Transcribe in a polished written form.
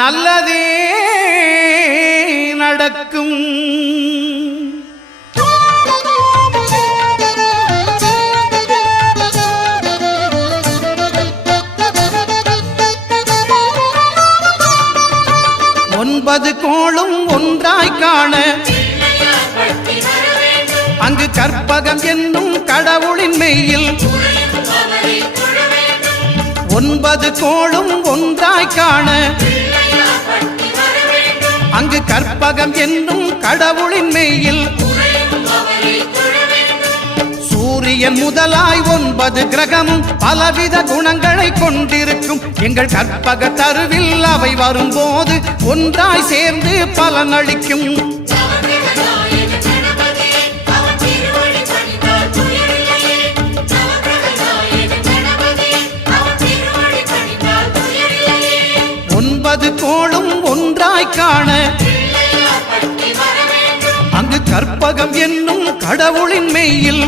நல்லதே நடக்கும். 9 கோளும் ஒன்றாய் காண அங்கு கற்பகம் என்னும் கடவுளின் மெய்யில் 9 கோளும் ஒன்றாய் காண அங்கு கற்பகம் என்னும் கடவுளின் மெய்யில் சூரியன் முதலாய் 9 கிரகமும் பலவித குணங்களை கொண்டிருக்கும். எங்கள் கற்பக தருவில் அவை வரும்போது ஒன்றாய் சேர்ந்து பலனளிக்கும். கோளும் ஒன்றாய் காண அங்கு கற்பகம் என்னும் கடவுளின் மெய்யில்